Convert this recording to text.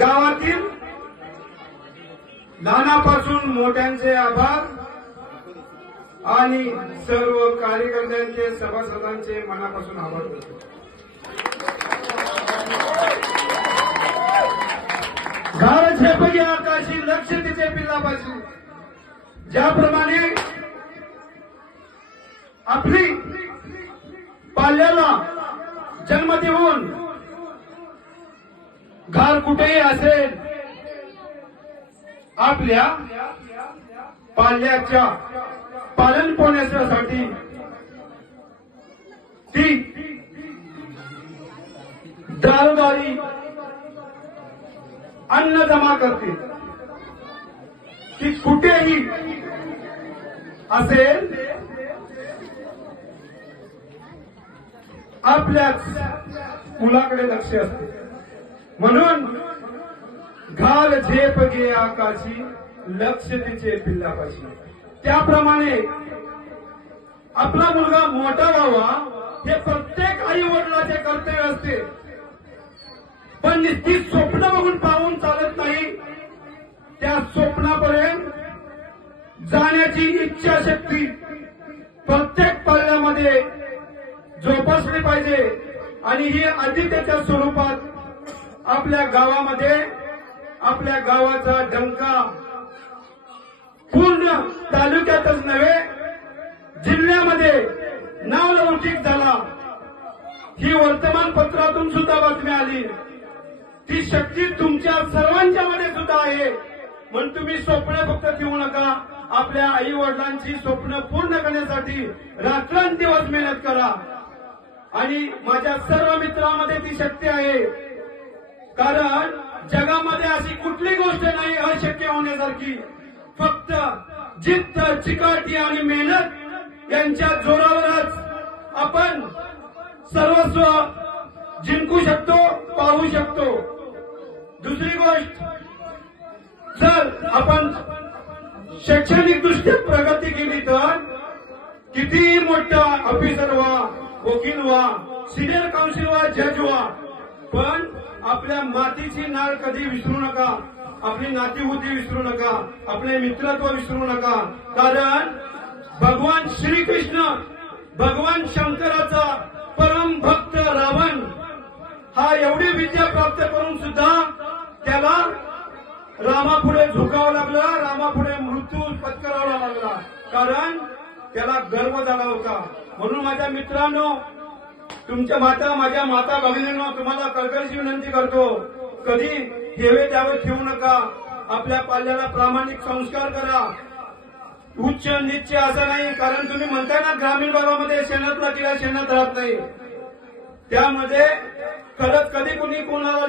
गावातील लहानापासून मोठ्यांचे आभार आणि सर्व कार्यकर्त्यांचे सभासदांचे मनापासून आभार करतो। घर झेपगे आकाशी लक्ष तिचे पिल्लापाशी, ज्याप्रमाणे आपली पाल्याला जन्म देऊन घर कुठेही असेल आपल्या पाल्याच्या पालन पोषणासाठी ती दारोदारी अन्न जमा करते, की कुठेही असेल आपल्याच मुलाकडे लक्ष असते। म्हणून घाल झेप घे आकाशी लक्ष तिचे पिल्लापाशी, त्याप्रमाणे आपला मुलगा मोठा व्हावा हे प्रत्येक आई वडिलांचे कर्तव्य असते। पण नुसती स्वप्न बघून पाहून चालत नाही, त्या स्वप्नापर्यंत जाण्याची इच्छाशक्ती प्रत्येक पाल्यामध्ये जोपासली पाहिजे। आणि ही आदित्यच्या स्वरूपात आपल्या गावामध्ये आपल्या गावाचा डंका पूर्ण तालुक्यातच नव्हे जिल्ह्यामध्ये नावलौकिक झाला। ही वर्तमानपत्रातून सुद्धा बातमी आली। ती शक्ती तुमच्या सर्वांच्या मध्ये सुद्धा आहे। म्हणून तुम्ही स्वप्न फक्त ठेवू नका, आपल्या आई वडिलांची स्वप्न पूर्ण करण्यासाठी रात्रंदिवस मेहनत करा। आणि माझ्या सर्व मित्रांमध्ये ती शक्ती आहे, कारण जगामध्ये अशी कुठली गोष्ट नाही अशक्य होण्यासारखी। फक्त जिद्द, चिकाटी आणि मेहनत यांच्या जोरावरच आपण सर्वस्व जिंकू शकतो, पाहू शकतो। दुसरी गोष्ट, जर आपण शैक्षणिक दृष्ट्या प्रगती केली तर कितीही मोठा ऑफिसर व्हा, वकील व्हा, सिनियर काउन्सिल व्हा, जज व्हा, पण आपल्या मातीची नाळ कधी विसरू नका, आपली नातीहोती विसरू नका, आपले मित्रत्व विसरू नका। कारण भगवान श्रीकृष्ण, भगवान शंकराचा परम भक्त रावण हा एवढी विद्या प्राप्त करून सुद्धा त्याला रामापुढे झुकावं लागलं, रामापुढे मृत्यू पत्करावा लागला, कारण त्याला गर्व झाला होता। म्हणून माझ्या मित्रांनो, तुमच्या माझ्या माता भगिनींनो, तुम्हाला कळकळीची विनंती करतो, कधी हेवे द्यावे ठेवू नका। आपल्या पाल्याला प्रामाणिक संस्कार करा, उच्च नीच असं नाही। कारण तुम्ही म्हणताय ना, ग्रामीण भागामध्ये शेणातला किडा शेणात राहत नाही, त्यामध्ये खरंच कधी कुणी कोणाला